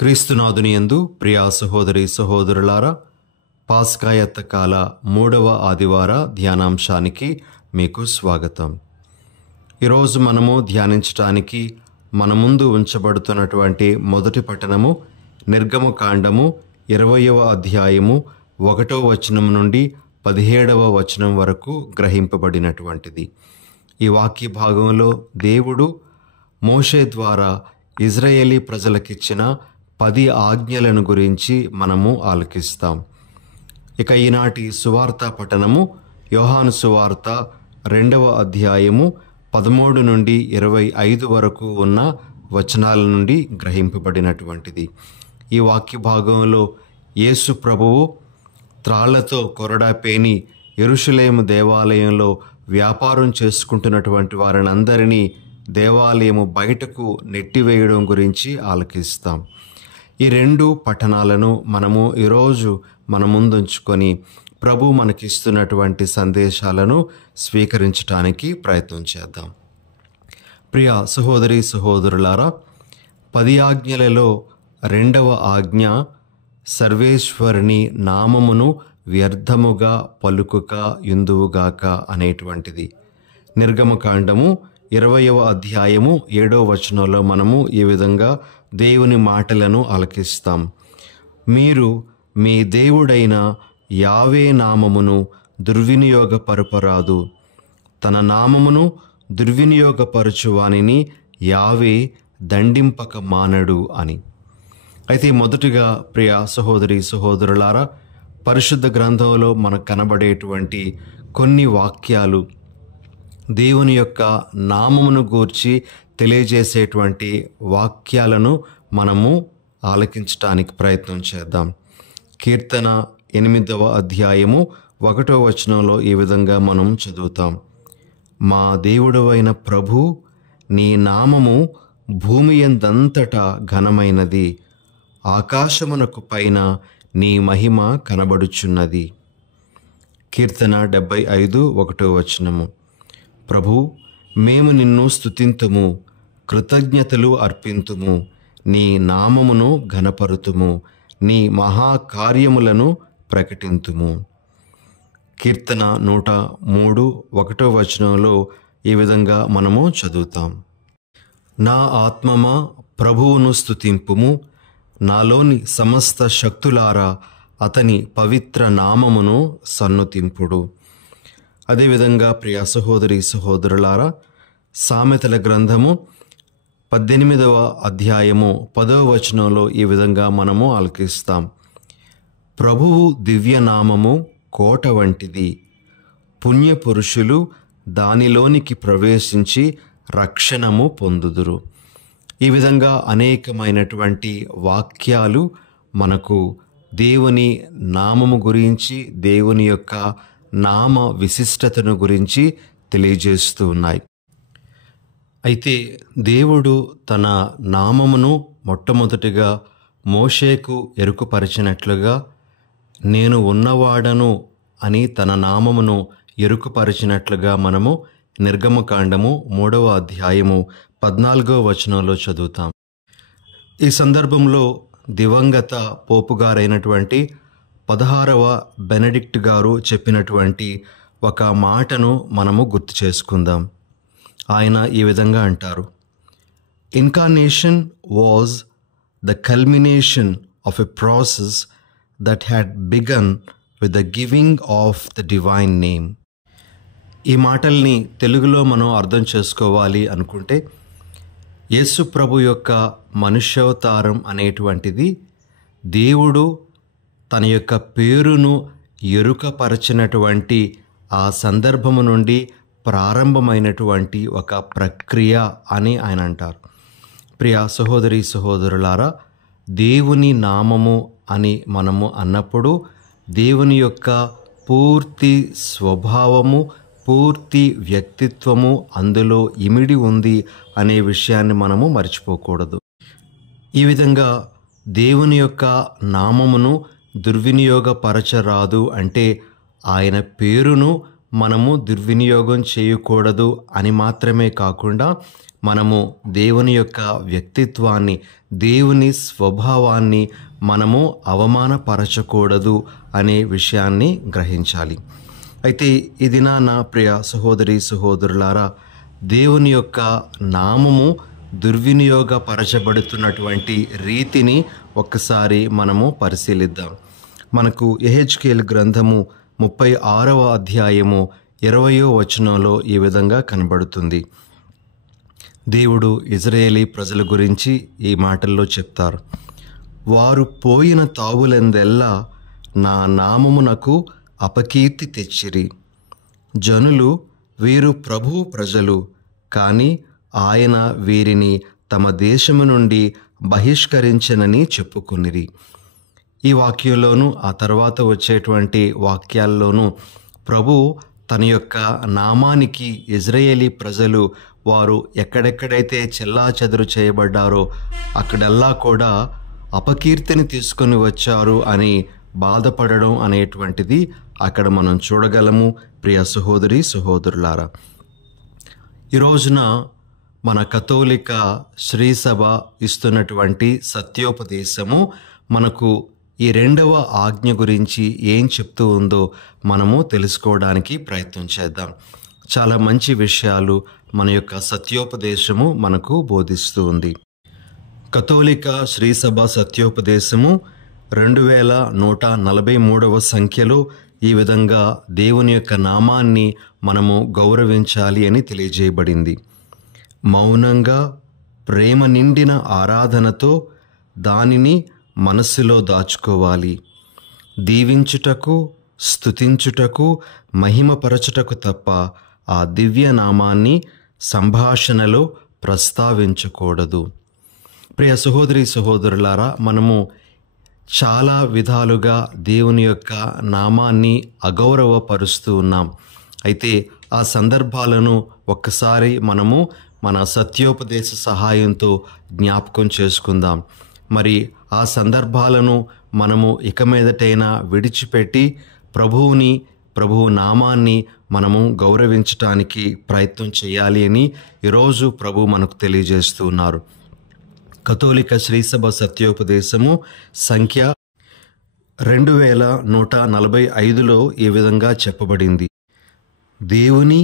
క్రీస్తునాథుని యందు ప్రియా సహోదరి సహోదరులారా, పాస్కాయత్త కాల 3వ ఆదివార ధ్యానాంశానికి మీకు స్వాగతం. ఈరోజు మనము ధ్యానించటానికి మన ముందు ఉంచబడుతున్నటువంటి మొదటి పట్టణము నిర్గమకాండము 20వ అధ్యాయము 1వ వచనం నుండి 17వ వచనం వరకు గ్రహింపబడినటువంటిది. ఈ వాక్య భాగంలో దేవుడు మోషే ద్వారా ఇజ్రాయేలీ ప్రజలకిచ్చిన 10 ఆజ్ఞలను గురించి మనము ఆలకిస్తాం. ఇక ఈనాటి సువార్త పఠనము యోహాను సువార్త 2వ అధ్యాయము 13 నుండి 25 వరకు ఉన్న వచనాల నుండి గ్రహింపబడినటువంటిది. ఈ వాక్య భాగంలో యేసు ప్రభువు త్రాళ్లతో కొరడా పేని యెరూషలేము దేవాలయంలో వ్యాపారం చేసుకుంటున్నటువంటి వారినందరినీ దేవాలయము బయటకు నెట్టివేయడం గురించి ఆలకిస్తాం. ఈ 2 పఠనాలను మనము ఈరోజు మన ముందుంచుకొని ప్రభు మనకిస్తున్నటువంటి సందేశాలను స్వీకరించడానికి ప్రయత్నం చేద్దాం. ప్రియ సహోదరి సహోదరులారా, 10 ఆజ్ఞలలో 2వ ఆజ్ఞ సర్వేశ్వరుని నామమును వ్యర్థముగా పలుకుక యుందువుగాక అనేటువంటిది. నిర్గమకాండము 20వ అధ్యాయము 7వ వచనంలో మనము ఈ విధంగా దేవుని మాటలను ఆలకిస్తాం. మీరు మీ దేవుడైన యావే నామమును దుర్వినియోగపరపరాదు, తన నామమును దుర్వినియోగపరచువానిని యావే దండింపక మానడు అని. అయితే మొదటిగా ప్రియ సహోదరి సహోదరులారా, పరిశుద్ధ గ్రంథంలో మనకు కనబడేటువంటి కొన్ని వాక్యాలు దేవుని యొక్క నామమును గూర్చి తెలియజేసేటువంటి వాక్యాలను మనము ఆలకించటానికి ప్రయత్నం చేద్దాం. కీర్తన 8వ అధ్యాయము 1వ వచనంలో ఈ విధంగా మనం చదువుతాం. మా దేవుడవైన ప్రభు, నీ నామము భూమి యందంతటా ఘనమైనది, ఆకాశమునకు పైన నీ మహిమ కనబడుచున్నది. కీర్తన 75 1వ వచనము. ప్రభు, మేము నిన్ను స్తుతింతుము, కృతజ్ఞతలు అర్పింతుము, నీ నామమును ఘనపరుతుము, నీ మహాకార్యములను ప్రకటింతుము. కీర్తన 103 1వ వచనంలో ఈ విధంగా మనము చదువుతాం. నా ఆత్మమా ప్రభువును స్తుతింపుము, నాలోని సమస్త శక్తులారా అతని పవిత్ర నామమును సన్నుతింపుడు. అదేవిధంగా ప్రియ సహోదరి సహోదరులారా, సామెతల గ్రంథము 18వ అధ్యాయము 10వ వచనంలో ఈ విధంగా మనము ఆలకిస్తాం. ప్రభువు దివ్యనామము కోట వంటిది, పుణ్యపురుషులు దానిలోనికి ప్రవేశించి రక్షణము పొందుదురు. ఈ విధంగా అనేకమైనటువంటి వాక్యాలు మనకు దేవుని నామము గురించి, దేవుని యొక్క నామ విశిష్టతను గురించి తెలియజేస్తూ ఉన్నాయి. అయితే దేవుడు తన నామమును మొట్టమొదటిగా మోషేకు ఎరుకుపరిచినట్లుగా, నేను ఉన్నవాడను అని తన నామమును ఎరుకుపరిచినట్లుగా మనము నిర్గమకాండము 3వ అధ్యాయము 14వ వచనంలో చదువుతాం. ఈ సందర్భంలో దివంగత పోపుగారైనటువంటి 16వ బెనడిక్ట్ గారు చెప్పినటువంటి ఒక మాటను మనము గుర్తు చేసుకుందాం. ఆయన ఈ విధంగా అంటారు: incarnation was the culmination of a process that had begun with the giving of the divine name. ఈ మాటల్ని తెలుగులో మనం అర్థం చేసుకోవాలి అనుకుంటే, యేసు ప్రభు యొక్క మనుష్యావతారం అనేటువంటిది దేవుడు తన యొక్క పేరును ఎరుకపరచినటువంటి ఆ సందర్భము నుండి ప్రారంభమైనటువంటి ఒక ప్రక్రియ అని ఆయన అంటారు. ప్రియ సహోదరి సహోదరులారా, దేవుని నామము అని మనము అన్నప్పుడు దేవుని యొక్క పూర్తి స్వభావము, పూర్తి వ్యక్తిత్వము అందులో ఇమిడి ఉంది అనే విషయాన్ని మనము మర్చిపోకూడదు. ఈ విధంగా దేవుని యొక్క నామమును దుర్వినియోగపరచరాదు అంటే ఆయన పేరును మనము దుర్వినియోగం చేయకూడదు అని మాత్రమే కాకుండా మనము దేవుని యొక్క వ్యక్తిత్వాన్ని, దేవుని స్వభావాన్ని మనము అవమానపరచకూడదు అనే విషయాన్ని గ్రహించాలి. అయితే ఈ దినాన ప్రియ సహోదరి సహోదరులారా, దేవుని యొక్క నామము దుర్వినియోగపరచబడుతున్నటువంటి రీతిని ఒక్కసారి మనము పరిశీలిద్దాం. మనకు యెహెజ్కేలు గ్రంథము 36వ అధ్యాయము 20వ వచనంలో ఈ విధంగా కనబడుతుంది. దేవుడు ఇజ్రాయేలీ ప్రజల గురించి ఈ మాటల్లో చెప్తారు. వారు పోయిన తావులందెల్లా నా నామమునకు అపకీర్తి తెచ్చిరి. జనులు వీరు ప్రభువు ప్రజలు, కానీ ఆయన వీరిని తమ దేశము నుండి బహిష్కరించనని చెప్పుకునిరి. ఈ వాక్యంలోనూ ఆ తర్వాత వచ్చేటువంటి వాక్యాల్లోనూ ప్రభు తన యొక్క నామానికి ఇజ్రాయేలీ ప్రజలు వారు ఎక్కడెక్కడైతే చెల్లాచెదరు చేయబడ్డారో అక్కడల్లా కూడా అపకీర్తిని తీసుకొని వచ్చారు అని బాధపడడం అనేటువంటిది అక్కడ మనం చూడగలము. ప్రియ సహోదరి సహోదరులారా, ఈ రోజున మన కథోలిక శ్రీసభ ఇస్తున్నటువంటి సత్యోపదేశము మనకు ఈ 2వ ఆజ్ఞ గురించి ఏం చెప్తూ ఉందో మనము తెలుసుకోవడానికి ప్రయత్నం చేద్దాం. చాలా మంచి విషయాలు మన యొక్క సత్యోపదేశము మనకు బోధిస్తూ ఉంది. కథోలిక శ్రీసభ సత్యోపదేశము 2143వ సంఖ్యలో ఈ విధంగా దేవుని యొక్క నామాన్ని మనము గౌరవించాలి అని తెలియజేయబడింది. మౌనంగా ప్రేమ నిండిన ఆరాధనతో దానిని మనస్సులో దాచుకోవాలి. దీవించుటకు, స్తుతించుటకు, మహిమపరచుటకు తప్ప ఆ దివ్య నామాన్ని సంభాషణలో ప్రస్తావించకూడదు. ప్రియ సహోదరి సహోదరులారా, మనము చాలా విధాలుగా దేవుని యొక్క నామాన్ని అగౌరవపరుస్తూ ఉన్నాం. అయితే ఆ సందర్భాలను ఒక్కసారి మనము మన సత్యోపదేశ సహాయంతో జ్ఞాపకం చేసుకుందాం. మరి ఆ సందర్భాలను మనము ఇక మీదటైనా విడిచిపెట్టి ప్రభువు నామాన్ని మనము గౌరవించటానికి ప్రయత్నం చేయాలి అని ఈరోజు ప్రభు మనకు తెలియజేస్తూ ఉన్నారు. కథోలిక శ్రీసభ సత్యోపదేశము సంఖ్య 2145లో ఈ విధంగా చెప్పబడింది. దేవుని,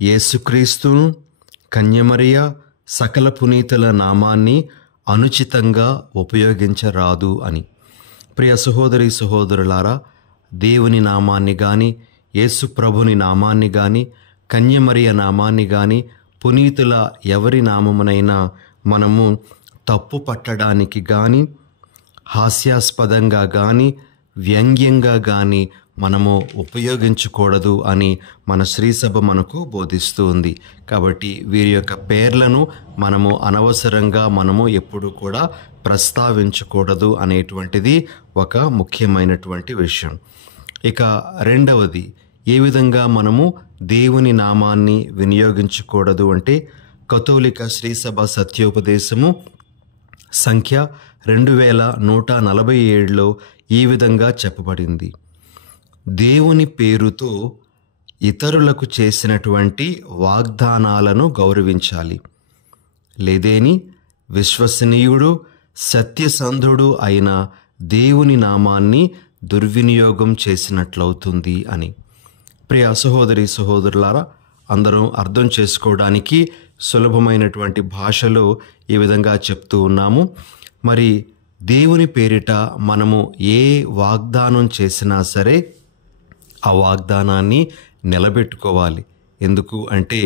యేసుక్రీస్తును, కన్యమరియ, సకల పునీతుల నామాన్ని అనుచితంగా ఉపయోగించరాదు అని. ప్రియ సహోదరి సహోదరులారా, దేవుని నామాన్ని కానీ, యేసు ప్రభుని నామాన్ని కానీ, కన్యమరియ నామాన్ని కానీ, పునీతుల ఎవరి నామమునైనా మనము తప్పు పట్టడానికి కానీ, హాస్యాస్పదంగా కానీ, వ్యంగ్యంగా కానీ మనము ఉపయోగించకూడదు అని మన శ్రీసభ మనకు బోధిస్తూ ఉంది. కాబట్టి వీరి యొక్క పేర్లను మనము అనవసరంగా మనము ఎప్పుడు కూడా ప్రస్తావించకూడదు అనేటువంటిది ఒక ముఖ్యమైనటువంటి విషయం. ఇక 2వది, ఏ విధంగా మనము దేవుని నామాన్ని వినియోగించకూడదు అంటే కథోలిక శ్రీసభ సత్యోపదేశము సంఖ్య 2147లో ఈ విధంగా చెప్పబడింది. దేవుని పేరుతో ఇతరులకు చేసినటువంటి వాగ్దానాలను గౌరవించాలి. లేదేని విశ్వసనీయుడు, సత్యసంధుడు అయిన దేవుని నామాన్ని దుర్వినియోగం చేసినట్లవుతుంది అని. ప్రియ సహోదరి సహోదరులారా, అందరం అర్థం చేసుకోవడానికి సులభమైనటువంటి భాషలో ఈ విధంగా చెప్తూ ఉన్నాము. మరి దేవుని పేరిట మనము ఏ వాగ్దానం చేసినా సరే ఆ వాగ్దానాన్ని నిలబెట్టుకోవాలి. ఎందుకు అంటే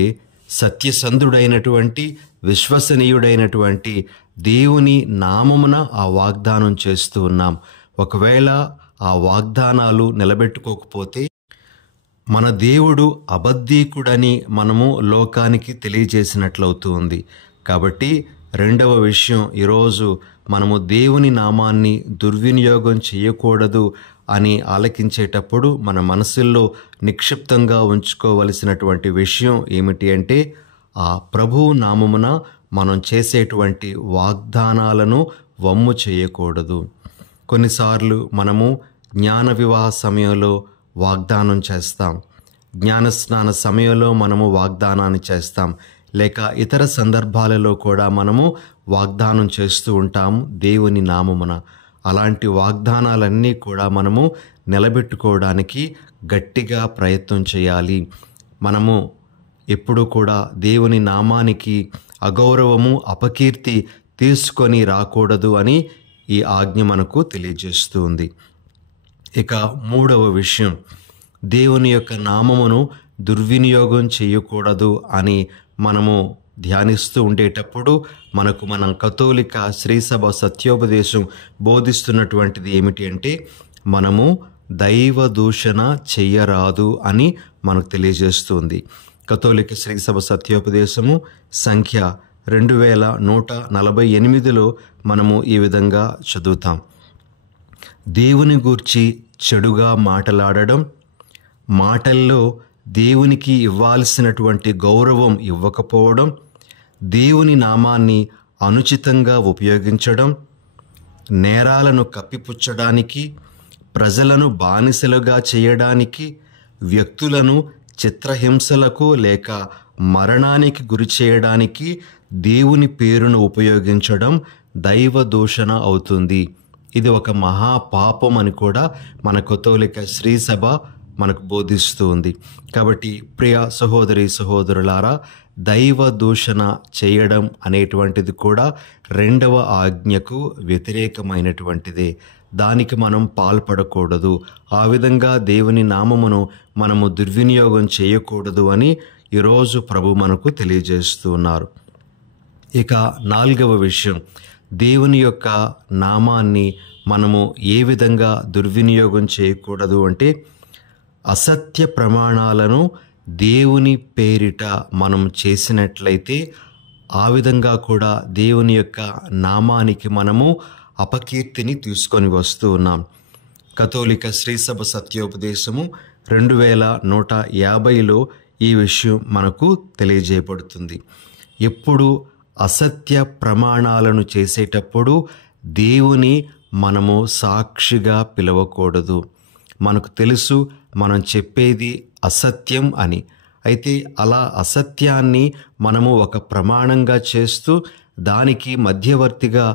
సత్యసంధుడైనటువంటి, విశ్వసనీయుడైనటువంటి దేవుని నామమున ఆ వాగ్దానం చేస్తూ ఉన్నాం. ఒకవేళ ఆ వాగ్దానాలు నిలబెట్టుకోకపోతే మన దేవుడు అబద్ధీకుడని మనము లోకానికి తెలియజేసినట్లవుతుంది. కాబట్టి 2వ విషయం, ఈరోజు మనము దేవుని నామాన్ని దుర్వినియోగం చేయకూడదు అని ఆలకించేటప్పుడు మన మనసుల్లో నిక్షిప్తంగా ఉంచుకోవలసినటువంటి విషయం ఏమిటి అంటే ఆ ప్రభువు నామమున మనం చేసేటువంటి వాగ్దానాలను వమ్ము చేయకూడదు. కొన్నిసార్లు మనము జ్ఞాన వివాహ సమయంలో వాగ్దానం చేస్తాం. జ్ఞానస్నాన సమయంలో మనము వాగ్దానాన్ని చేస్తాం, లేక ఇతర సందర్భాలలో కూడా మనము వాగ్దానం చేస్తూ ఉంటాము దేవుని నామమున. అలాంటి వాగ్దానాలన్నీ కూడా మనము నిలబెట్టుకోవడానికి గట్టిగా ప్రయత్నం చేయాలి. మనము ఎప్పుడు కూడా దేవుని నామానికి అగౌరవము, అపకీర్తి తీసుకొని రాకూడదు అని ఈ ఆజ్ఞ మనకు తెలియజేస్తూ ఉంది. ఇక మూడవ విషయం, దేవుని యొక్క నామమును దుర్వినియోగం చేయకూడదు అని మనము ధ్యానిస్తూ ఉండేటప్పుడు మనకు మన కథోలిక శ్రీసభ సత్యోపదేశం బోధిస్తున్నటువంటిది ఏమిటి అంటే, మనము దైవ దూషణ చెయ్యరాదు అని మనకు తెలియజేస్తుంది. కథోలిక శ్రీసభ సత్యోపదేశము సంఖ్య 2148లో మనము ఈ విధంగా చదువుతాం. దేవుని గూర్చి చెడుగా మాటలాడడం, మాటల్లో దేవునికి ఇవ్వాల్సినటువంటి గౌరవం ఇవ్వకపోవడం, దేవుని నామాన్ని అనుచితంగా ఉపయోగించడం, నేరాలను కప్పిపుచ్చడానికి, ప్రజలను బానిసలుగా చేయడానికి, వ్యక్తులను చిత్రహింసలకు లేక మరణానికి గురి చేయడానికి దేవుని పేరును ఉపయోగించడం దైవ దూషణ అవుతుంది. ఇది ఒక మహాపాపం అని కూడా మన కథోలిక శ్రీసభ మనకు బోధిస్తూ ఉంది. కాబట్టి ప్రియ సహోదరి సహోదరులారా, దైవ దూషణ చేయడం అనేటువంటిది కూడా రెండవ ఆజ్ఞకు వ్యతిరేకమైనటువంటిదే. దానికి మనం పాల్పడకూడదు. ఆ విధంగా దేవుని నామమును మనము దుర్వినియోగం చేయకూడదు అని ఈరోజు ప్రభు మనకు తెలియజేస్తూ ఉన్నారు. ఇక నాలుగవ విషయం, దేవుని యొక్క నామాన్ని మనము ఏ విధంగా దుర్వినియోగం చేయకూడదు అంటే, అసత్య ప్రమాణాలను దేవుని పేరిట మనం చేసినట్లయితే ఆ విధంగా కూడా దేవుని యొక్క నామానికి మనము అపకీర్తిని తీసుకొని వస్తూ ఉన్నాం. కథోలిక శ్రీసభ సత్యోపదేశము 2150లో ఈ విషయం మనకు తెలియజేయబడుతుంది. ఎప్పుడు అసత్య ప్రమాణాలను చేసేటప్పుడు దేవుని మనము సాక్షిగా పిలవకూడదు. మనకు తెలుసు మనం చెప్పేది అసత్యం అని. అయితే అలా అసత్యాన్ని మనము ఒక ప్రమాణంగా చేస్తూ దానికి మధ్యవర్తిగా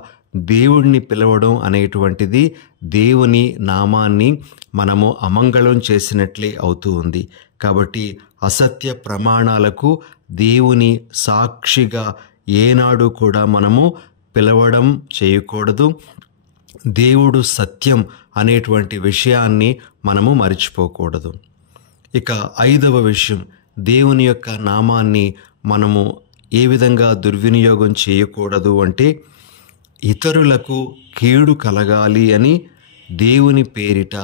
దేవుడిని పిలవడం అనేటువంటిది దేవుని నామాన్ని మనము అమంగళం చేసినట్లే అవుతూ ఉంది. కాబట్టి అసత్య ప్రమాణాలకు దేవుని సాక్షిగా ఏనాడు కూడా మనము పిలవడం చేయకూడదు. దేవుడు సత్యం అనేటువంటి విషయాన్ని మనము మరిచిపోకూడదు. ఇక ఐదవ విషయం, దేవుని యొక్క నామాన్ని మనము ఏ విధంగా దుర్వినియోగం చేయకూడదు అంటే, ఇతరులకు కీడు కలగాలి అని దేవుని పేరిట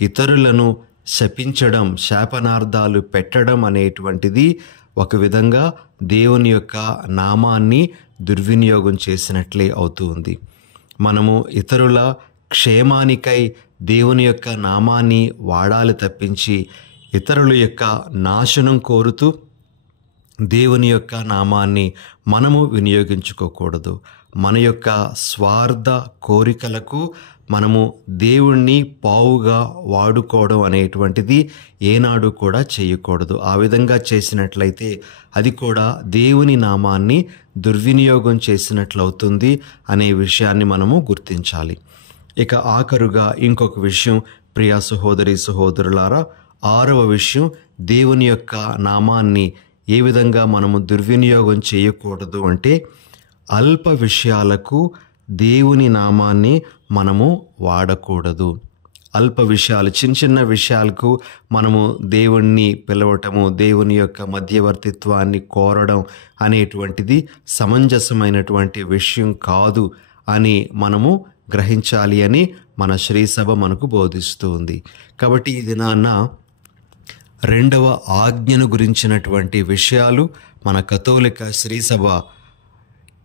ఇతరులను శపించడం, శాపనార్థాలు పెట్టడం అనేటువంటిది ఒక విధంగా దేవుని యొక్క నామాన్ని దుర్వినియోగం చేసినట్లే అవుతూ ఉంది. మనము ఇతరుల క్షేమానికై దేవుని యొక్క నామాన్ని వాడాలి తప్పించి ఇతరుల యొక్క నాశనం కోరుతూ దేవుని యొక్క నామాన్ని మనము వినియోగించుకోకూడదు. మన యొక్క స్వార్థ కోరికలకు మనము దేవుణ్ణి పావుగా వాడుకోవడం అనేటువంటిది ఏనాడు కూడా చేయకూడదు. ఆ విధంగా చేసినట్లయితే అది కూడా దేవుని నామాన్ని దుర్వినియోగం చేసినట్లవుతుంది అనే విషయాన్ని మనము గుర్తించాలి. ఇక ఆఖరుగా ఇంకొక విషయం ప్రియా సహోదరి సహోదరులారా, ఆరవ విషయం, దేవుని యొక్క నామాన్ని ఏ విధంగా మనము దుర్వినియోగం చేయకూడదు అంటే, అల్ప విషయాలకు దేవుని నామాన్ని మనము వాడకూడదు. అల్ప విషయాలు, చిన్న చిన్న విషయాలకు మనము దేవుణ్ణి పిలవటము, దేవుని యొక్క మధ్యవర్తిత్వాన్ని కోరడం అనేటువంటిది సమంజసమైనటువంటి విషయం కాదు అని మనము గ్రహించాలి అని మన శ్రీసభ మనకు బోధిస్తూ ఉంది. కాబట్టి ఈ దినాన్న రెండవ ఆజ్ఞను గురించినటువంటి విషయాలు మన కథోలిక శ్రీసభ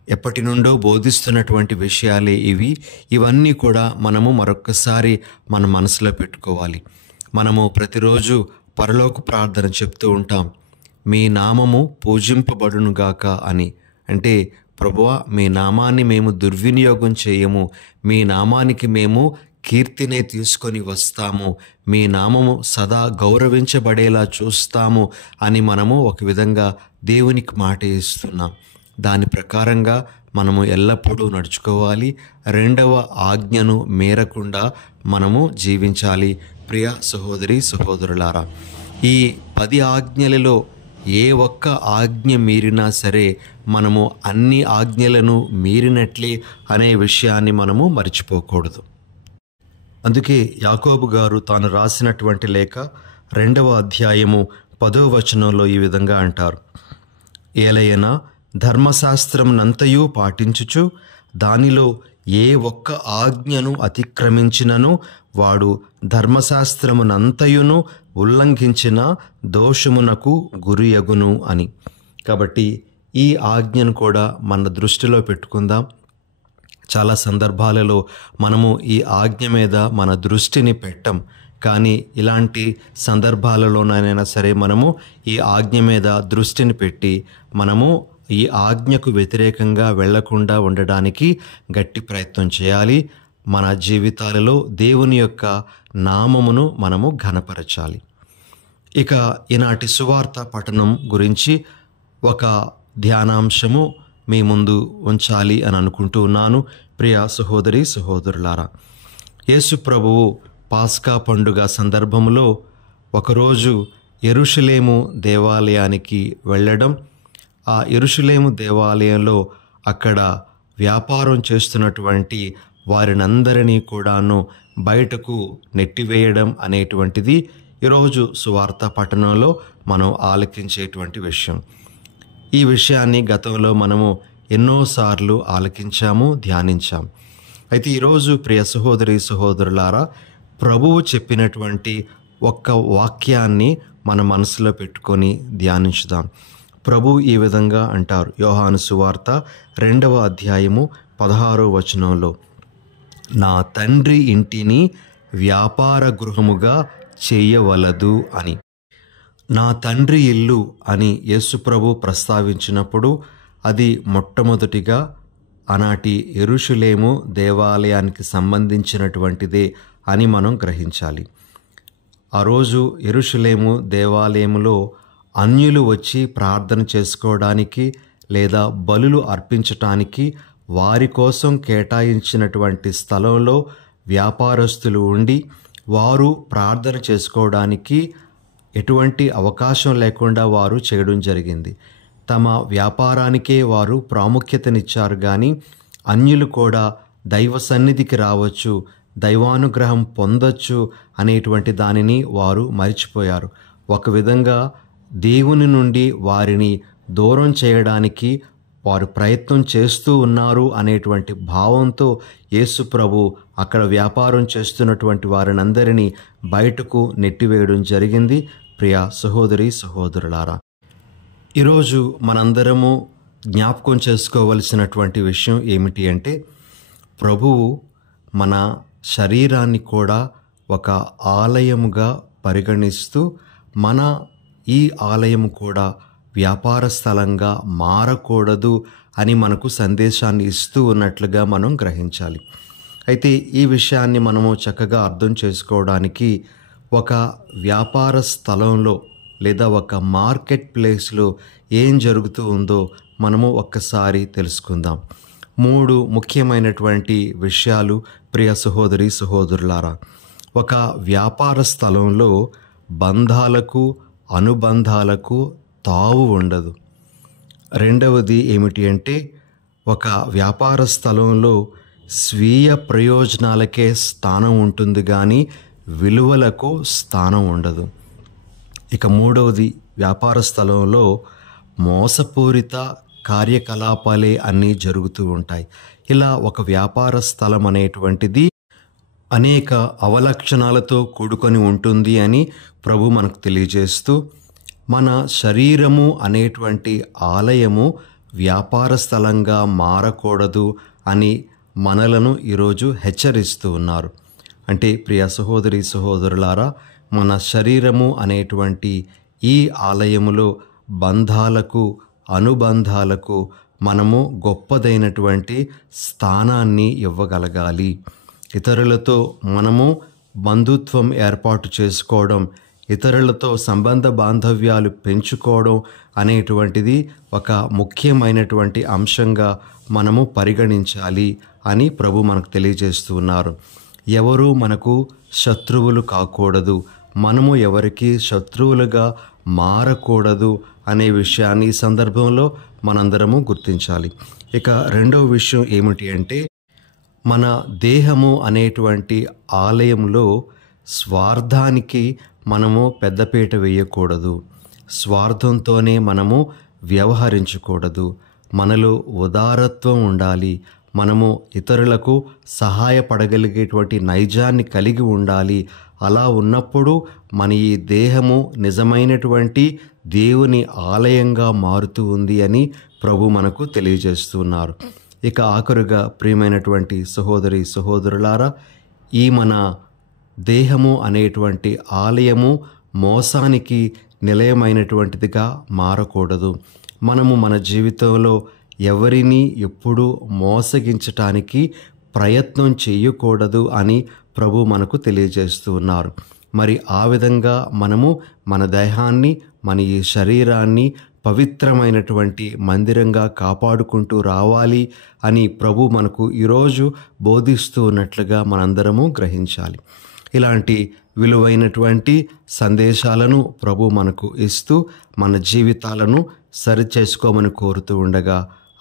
ఎప్పటి నుండో బోధిస్తున్నటువంటి విషయాలే ఇవి. ఇవన్నీ కూడా మనము మరొక్కసారి మన మనసులో పెట్టుకోవాలి. మనము ప్రతిరోజు పరలోక ప్రార్థన చెప్తూ ఉంటాం, మీ నామము పూజింపబడునుగాక అని. అంటే ప్రభువా, మీ నామాన్ని మేము దుర్వినియోగం చేయము, మీ నామానికి మేము కీర్తినే తీసుకొని వస్తాము, మీ నామము సదా గౌరవించబడేలా చూస్తాము అని మనము ఒక విధంగా దేవునికి మాట ఇస్తున్నాం. దాని ప్రకారంగా మనము ఎల్లప్పుడూ నడుచుకోవాలి. రెండవ ఆజ్ఞను మేరకుండా మనము జీవించాలి. ప్రియ సహోదరి సహోదరులారా, ఈ 10 ఆజ్ఞలలో ఏ ఒక్క ఆజ్ఞ మీరినా సరే మనము అన్ని ఆజ్ఞలను మీరినట్లే అనే విషయాన్ని మనము మర్చిపోకూడదు. అందుకే యాకోబు గారు తాను రాసినటువంటి లేఖ 2వ అధ్యాయము 10వ వచనంలో ఈ విధంగా అంటారు, ఏలయనా ధర్మశాస్త్రమునంతయు పాటించుచు దానిలో ఏ ఒక్క ఆజ్ఞను అతిక్రమించినను వాడు ధర్మశాస్త్రమునంతయును ఉల్లంఘించిన దోషమునకు గురియగును అని. కాబట్టి ఈ ఆజ్ఞను కూడా మన దృష్టిలో పెట్టుకుందాం. చాలా సందర్భాలలో మనము ఈ ఆజ్ఞ మీద మన దృష్టిని పెట్టం, కానీ ఇలాంటి సందర్భాలలోనైనా సరే మనము ఈ ఆజ్ఞ మీద దృష్టిని పెట్టి మనము ఈ ఆజ్ఞకు వ్యతిరేకంగా వెళ్లకుండా ఉండడానికి గట్టి ప్రయత్నం చేయాలి. మన జీవితాలలో దేవుని యొక్క నామమును మనము ఘనపరచాలి. ఇక ఈనాటి సువార్త పఠనం గురించి ఒక ధ్యానాంశము మీ ముందు ఉంచాలి అని అనుకుంటూ ఉన్నాను. ప్రియ సహోదరి సహోదరులారా, యేసు ప్రభువు పాస్కా పండుగ సందర్భంలో ఒకరోజు యెరూషలేము దేవాలయానికి వెళ్ళడం, ఆ యెరూషలేము దేవాలయంలో అక్కడ వ్యాపారం చేస్తున్నటువంటి వారినందరినీ కూడాను బయటకు నెట్టివేయడం అనేటువంటిది ఈరోజు సువార్త పఠనంలో మనం ఆలకించేటువంటి విషయం. ఈ విషయాన్ని గతంలో మనము ఎన్నోసార్లు ఆలకించాము, ధ్యానించాం. అయితే ఈరోజు ప్రియ సహోదరి సహోదరులారా, ప్రభువు చెప్పినటువంటి ఒక్క వాక్యాన్ని మన మనసులో పెట్టుకొని ధ్యానించుదాం. ప్రభువు ఈ విధంగా అంటారు, యోహాను సువార్త 2వ అధ్యాయము 16వ వచనంలో, నా తండ్రి ఇంటిని వ్యాపార గృహముగా చేయవలదు అని. నా తండ్రి ఇల్లు అని యేసుప్రభు ప్రస్తావించినప్పుడు అది మొట్టమొదటిగా ఆనాటి యెరూషలేము దేవాలయానికి సంబంధించినటువంటిదే అని మనం గ్రహించాలి. ఆ రోజు యెరూషలేము దేవాలయములో అన్యులు వచ్చి ప్రార్థన చేసుకోవడానికి లేదా బలులు అర్పించటానికి వారి కోసం కేటాయించినటువంటి స్థలంలో వ్యాపారస్తులు ఉండి వారు ప్రార్థన చేసుకోవడానికి ఎటువంటి అవకాశం లేకుండా వారు చేయడం జరిగింది. తమ వ్యాపారానికే వారు ప్రాముఖ్యతనిచ్చారు, కానీ అన్యులు కూడా దైవ సన్నిధికి రావచ్చు, దైవానుగ్రహం పొందొచ్చు అనేటువంటి దానిని వారు మరిచిపోయారు. ఒక విధంగా దేవుని నుండి వారిని దూరం చేయడానికి వారు ప్రయత్నం చేస్తూ ఉన్నారు అనేటువంటి భావంతో యేసు ప్రభు అక్కడ వ్యాపారం చేస్తున్నటువంటి వారినందరినీ బయటకు నెట్టివేయడం జరిగింది. ప్రియ సహోదరి సహోదరులారా, ఈరోజు మనందరము జ్ఞాపకం చేసుకోవలసినటువంటి విషయం ఏమిటి అంటే, ప్రభువు మన శరీరాన్ని కూడా ఒక ఆలయముగా పరిగణిస్తూ మన ఈ ఆలయము కూడా వ్యాపార స్థలంగా మారకూడదు అని మనకు సందేశాన్ని ఇస్తూ ఉన్నట్లుగా మనం గ్రహించాలి. అయితే ఈ విషయాన్ని మనము చక్కగా అర్థం చేసుకోవడానికి ఒక వ్యాపార స్థలంలో లేదా ఒక మార్కెట్ ప్లేస్లో ఏం జరుగుతూ ఉందో మనము ఒక్కసారి తెలుసుకుందాం. 3 ముఖ్యమైనటువంటి విషయాలు ప్రియ సహోదరి సహోదరులారా. ఒక వ్యాపార స్థలంలో బంధాలకు అనుబంధాలకు తావు ఉండదు. రెండవది ఏమిటి అంటే, ఒక వ్యాపార స్థలంలో స్వీయ ప్రయోజనాలకే స్థానం ఉంటుంది, కానీ విలువలకు స్థానం ఉండదు. ఇక మూడవది, వ్యాపార స్థలంలో మోసపూరిత కార్యకలాపాలే అన్నీ జరుగుతూ ఉంటాయి. ఇలా ఒక వ్యాపార స్థలం అనేటువంటిది అనేక అవలక్షణాలతో కూడుకొని ఉంటుంది అని ప్రభు మనకు తెలియజేస్తూ, మన శరీరము అనేటువంటి ఆలయము వ్యాపార స్థలంగా మారకూడదు అని మనలను ఈరోజు హెచ్చరిస్తూ ఉన్నారు. అంటే ప్రియ సహోదరి సహోదరులారా, మన శరీరము అనేటువంటి ఈ ఆలయములో బంధాలకు అనుబంధాలకు మనము గొప్పదైనటువంటి స్థానాన్ని ఇవ్వగలగాలి. ఇతరులతో మనము బంధుత్వం ఏర్పాటు చేసుకోవడం, ఇతరులతో సంబంధ బాంధవ్యాలు పెంచుకోవడం అనేటువంటిది ఒక ముఖ్యమైనటువంటి అంశంగా మనము పరిగణించాలి అని ప్రభు మనకు తెలియజేస్తూ ఉన్నారు. ఎవరు మనకు శత్రువులు కాకూడదు, మనము ఎవరికి శత్రువులుగా మారకూడదు అనే విషయాన్ని ఈ సందర్భంలో మనందరము గుర్తించాలి. ఇక రెండవ విషయం ఏమిటి అంటే, మన దేహము అనేటువంటి ఆలయంలో స్వార్థానికి మనము పెద్దపీట వేయకూడదు, స్వార్థంతోనే మనము వ్యవహరించకూడదు. మనలో ఉదారత్వం ఉండాలి, మనము ఇతరులకు సహాయపడగలిగేటువంటి నైజాన్ని కలిగి ఉండాలి. అలా ఉన్నప్పుడు మన ఈ దేహము నిజమైనటువంటి దేవుని ఆలయంగా మారుతూ ఉంది అని ప్రభు మనకు తెలియజేస్తున్నారు. ఇక ఆఖరుగా ప్రియమైనటువంటి సహోదరి సహోదరులారా, ఈ మన దేహము అనేటువంటి ఆలయము మోసానికి నిలయమైనటువంటిదిగా మారకూడదు. మనము మన జీవితంలో ఎవరిని ఎప్పుడూ మోసగించటానికి ప్రయత్నం చేయకూడదు అని ప్రభు మనకు తెలియజేస్తూ ఉన్నారు. మరి ఆ విధంగా మనము మన దేహాన్ని, మన ఈ శరీరాన్ని పవిత్రమైనటువంటి మందిరంగా కాపాడుకుంటూ రావాలి అని ప్రభు మనకు ఈరోజు బోధిస్తూ ఉన్నట్లుగా మనందరము గ్రహించాలి. ఇలాంటి విలువైనటువంటి సందేశాలను ప్రభు మనకు ఇస్తూ మన జీవితాలను సరిచేసుకోమని కోరుతూ ఉండగా,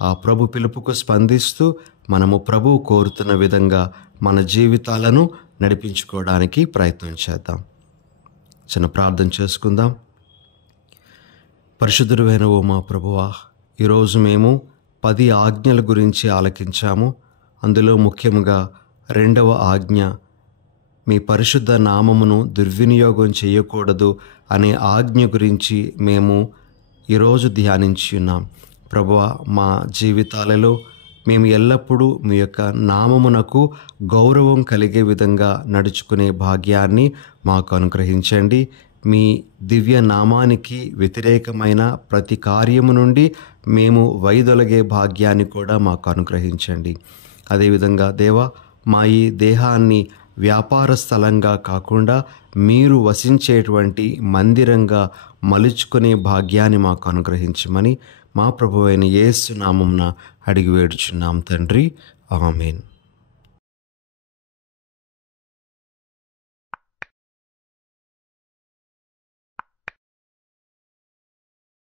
ఆ ప్రభు పిలుపుకు స్పందిస్తూ మనము ప్రభు కోరుతున్న విధంగా మన జీవితాలను నడిపించుకోవడానికి ప్రయత్నం చేద్దాం. చిన్న ప్రార్థన చేసుకుందాం. పరిశుద్ధుడైన ఓ మా ప్రభువా, ఈరోజు మేము 10 ఆజ్ఞల గురించి ఆలకించాము. అందులో ముఖ్యంగా 2వ ఆజ్ఞ, మీ పరిశుద్ధ నామమును దుర్వినియోగం చేయకూడదు అనే ఆజ్ఞ గురించి మేము ఈరోజు ధ్యానించి ఉన్నాం. ప్రభువా, మా జీవితాలలో మేము ఎల్లప్పుడూ మీ యొక్క నామమునకు గౌరవం కలిగే విధంగా నడుచుకునే భాగ్యాన్ని మాకు అనుగ్రహించండి. మీ దివ్య నామానికి వ్యతిరేకమైన ప్రతి కార్యము నుండి మేము వైదొలగే భాగ్యాన్ని కూడా మాకు అనుగ్రహించండి. అదేవిధంగా దేవా, మా ఈ దేహాన్ని వ్యాపార స్థలంగా కాకుండా మీరు వసించేటువంటి మందిరంగా మలుచుకునే భాగ్యాన్ని మాకు అనుగ్రహించమని మా ప్రభువైన యేసు నామమున అడిగి వేడుచున్నాం తండ్రి. ఆమేన్.